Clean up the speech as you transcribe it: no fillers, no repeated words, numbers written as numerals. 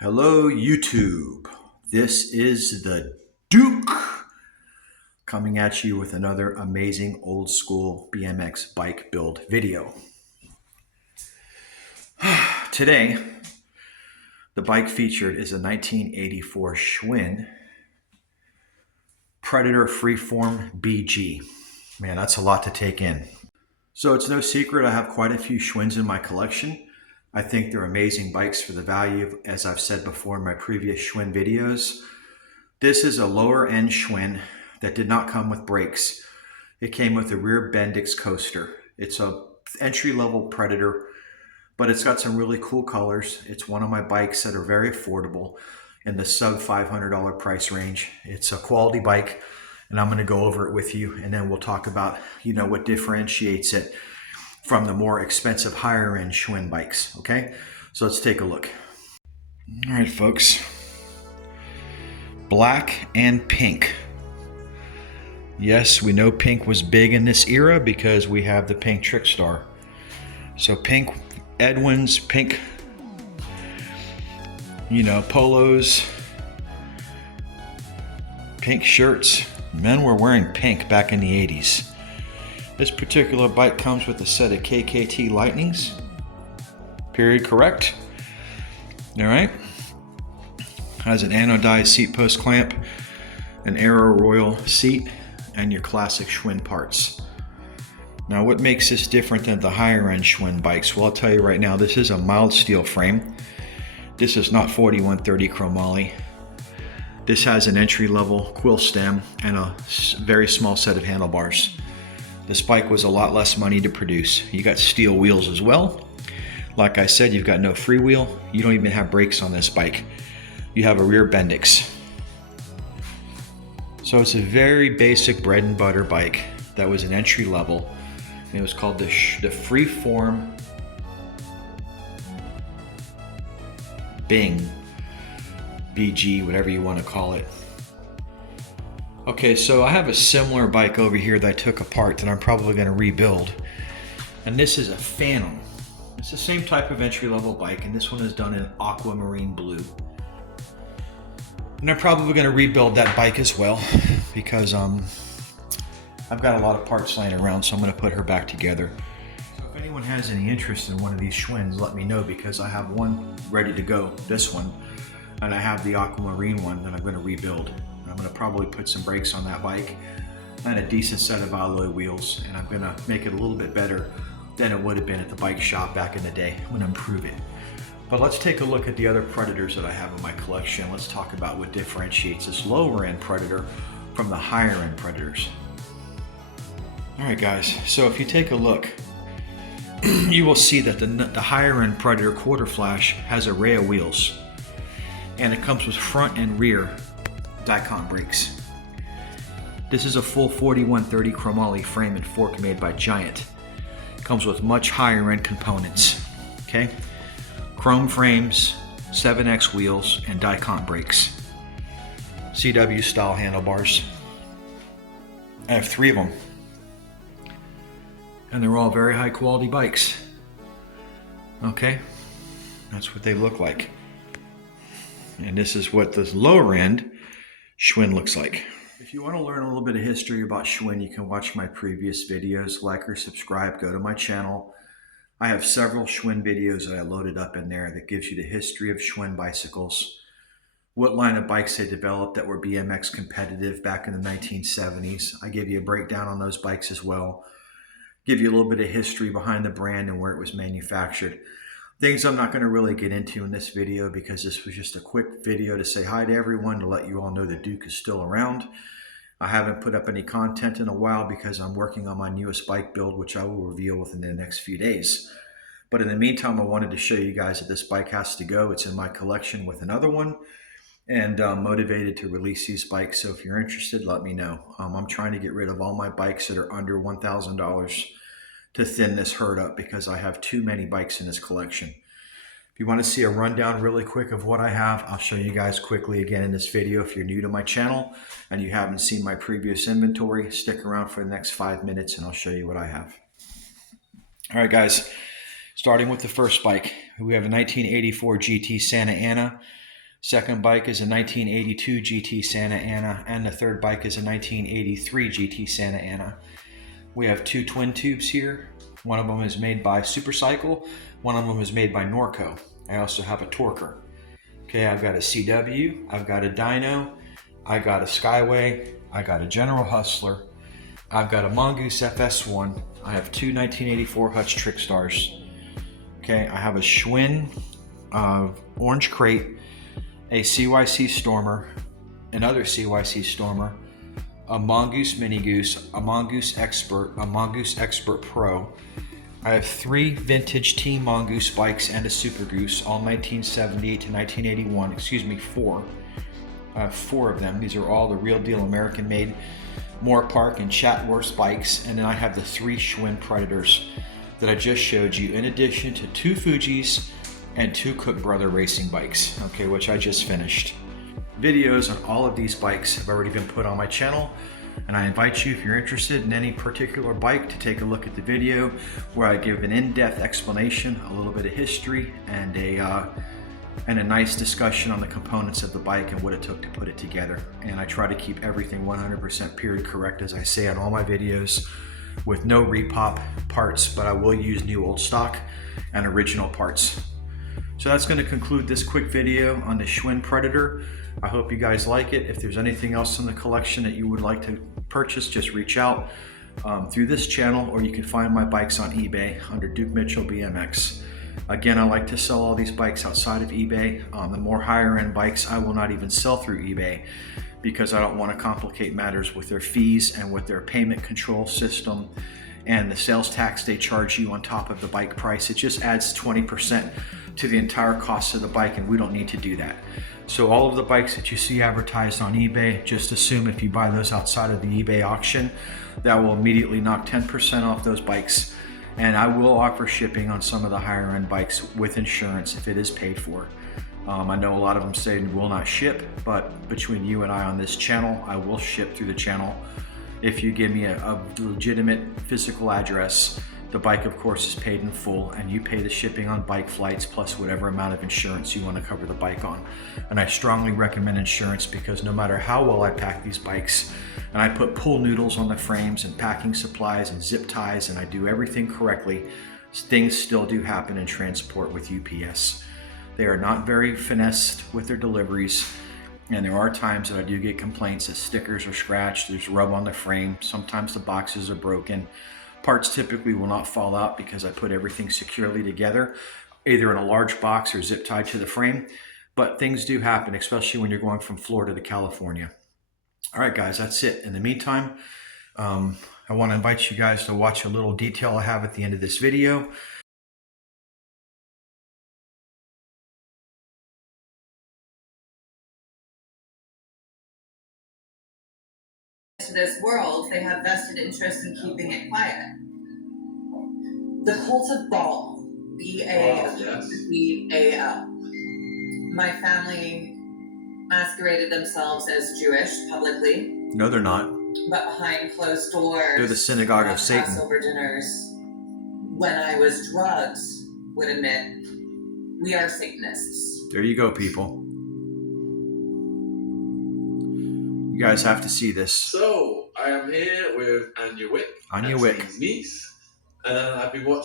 Hello YouTube, this is the Duke coming at you with another amazing old school BMX bike build video. Today, the bike featured is a 1984 Schwinn Predator Freeform B.G. Man, that's a lot to take in. So it's no secret I have quite a few Schwinns in my collection. I think they're amazing bikes for the value, as I've said before in my previous Schwinn videos. This is a lower end Schwinn that did not come with brakes. It came with a rear Bendix coaster. It's a entry-level Predator, but it's got some really cool colors. It's one of my bikes that are very affordable in the sub $500 price range. It's a quality bike, and I'm going to go over it with you, and then we'll talk about, what differentiates it from the more expensive higher end Schwinn bikes. Okay, so let's take a look. All right, folks. Black and pink. Yes, we know pink was big in this era because we have the pink Trickstar. So pink Edwins, pink, polos, pink shirts. Men were wearing pink back in the 80s. This particular bike comes with a set of KKT Lightnings. Period correct. All right. Has an anodized seat post clamp, an Aero Royal seat, and your classic Schwinn parts. Now, what makes this different than the higher end Schwinn bikes? Well, I'll tell you right now, this is a mild steel frame. This is not 4130 chromoly. This has an entry level quill stem and a very small set of handlebars. This bike was a lot less money to produce. You got steel wheels as well. Like I said, you've got no freewheel. You don't even have brakes on this bike. You have a rear Bendix. So it's a very basic bread and butter bike that was an entry level. And it was called the Freeform Bing, BG, whatever you want to call it. Okay, so I have a similar bike over here that I took apart that I'm probably going to rebuild. And this is a Phantom. It's the same type of entry-level bike, and this one is done in aquamarine blue. And I'm probably going to rebuild that bike as well because I've got a lot of parts laying around, so I'm going to put her back together. So if anyone has any interest in one of these Schwinns, let me know because I have one ready to go, this one, and I have the aquamarine one that I'm going to rebuild. I'm going to probably put some brakes on that bike and a decent set of alloy wheels, and I'm going to make it a little bit better than it would have been at the bike shop back in the day when I improved it. But let's take a look at the other Predators that I have in my collection. Let's talk about what differentiates this lower end Predator from the higher end Predators. All right, guys, so if you take a look, you will see that the higher end Predator Quarter Flash has a array of wheels, and it comes with front and rear Dicon brakes. This is a full 4130 chromoly frame and fork made by Giant. It comes with much higher end components. Okay, chrome frames, 7X wheels, and Dicon brakes. CW style handlebars. I have 3 of them, and they're all very high quality bikes. Okay, that's what they look like. And this is what the lower end Schwinn looks like. If you want to learn a little bit of history about Schwinn, you can watch my previous videos, like or subscribe, go to my channel. I have several Schwinn videos that I loaded up in there that gives you the history of Schwinn bicycles, what line of bikes they developed that were BMX competitive back in the 1970s. I give you a breakdown on those bikes as well. Give you a little bit of history behind the brand and where it was manufactured. Things I'm not going to really get into in this video because this was just a quick video to say hi to everyone, to let you all know the Duke is still around. I haven't put up any content in a while because I'm working on my newest bike build, which I will reveal within the next few days. But in the meantime, I wanted to show you guys that this bike has to go. It's in my collection with another one, and I'm motivated to release these bikes. So if you're interested, let me know. I'm trying to get rid of all my bikes that are under $1,000 to thin this herd up because I have too many bikes in this collection. If you want to see a rundown really quick of what I have, I'll show you guys quickly again in this video. If you're new to my channel and you haven't seen my previous inventory, stick around for the next 5 minutes and I'll show you what I have. All right, guys, starting with the first bike. We have a 1984 GT Santa Ana. Second bike is a 1982 GT Santa Ana, and the third bike is a 1983 GT Santa Ana. We have two twin tubes here. One of them is made by Supercycle. One of them is made by Norco. I also have a Torker. Okay, I've got a CW, I've got a Dyno, I got a Skyway, I got a General Hustler, I've got a Mongoose FS1, I have two 1984 Hutch Trickstars. Okay, I have a Schwinn Orange Crate, a CYC Stormer, another CYC Stormer, a Mongoose Mini Goose, a Mongoose Expert, a Mongoose Expert Pro. I have three vintage Team Mongoose bikes and a Super Goose, all 1978 to 1981. Excuse me, four. I have four of them. These are all the real deal American made Moore Park and Chatworth bikes. And then I have the three Schwinn Predators that I just showed you, in addition to two Fujis and two Cook Brother racing bikes, okay, which I just finished. Videos on all of these bikes have already been put on my channel, and I invite you, if you're interested in any particular bike, to take a look at the video where I give an in-depth explanation, a little bit of history, and a nice discussion on the components of the bike and what it took to put it together. And I try to keep everything 100% period correct, as I say on all my videos, with no repop parts, but I will use new old stock and original parts. So that's going to conclude this quick video on the Schwinn Predator. I hope you guys like it. If there's anything else in the collection that you would like to purchase, just reach out through this channel, or you can find my bikes on eBay under Duke Mitchell BMX. Again, I like to sell all these bikes outside of eBay. The more higher end bikes I will not even sell through eBay, because I don't want to complicate matters with their fees and with their payment control system and the sales tax they charge you on top of the bike price. It just adds 20% to the entire cost of the bike, and we don't need to do that. So all of the bikes that you see advertised on eBay, just assume if you buy those outside of the eBay auction, that will immediately knock 10% off those bikes. And I will offer shipping on some of the higher end bikes with insurance if it is paid for. I know a lot of them say will not ship, but between you and I on this channel, I will ship through the channel. If you give me a legitimate physical address, the bike of course is paid in full, and you pay the shipping on bike flights plus whatever amount of insurance you want to cover the bike on. And I strongly recommend insurance, because no matter how well I pack these bikes, and I put pull noodles on the frames and packing supplies and zip ties, and I do everything correctly, things still do happen in transport with UPS. They are not very finessed with their deliveries. And there are times that I do get complaints that stickers are scratched, there's rub on the frame, sometimes the boxes are broken. Parts typically will not fall out because I put everything securely together, either in a large box or zip tied to the frame. But things do happen, especially when you're going from Florida to California. All right, guys, that's it. In the meantime, I want to invite you guys to watch a little detail I have at the end of this video. To this world, they have vested interest in keeping it quiet. The cult of Baal, B-A-B-A-L. My family masqueraded themselves as Jewish publicly. No, they're not. But behind closed doors, they're the synagogue of Satan. Passover dinners, when I was drugged, would admit, we are Satanists. There you go, people. You guys have to see this. So, I am here with Anya Wick. Anya Wick. Niece. And I've been watching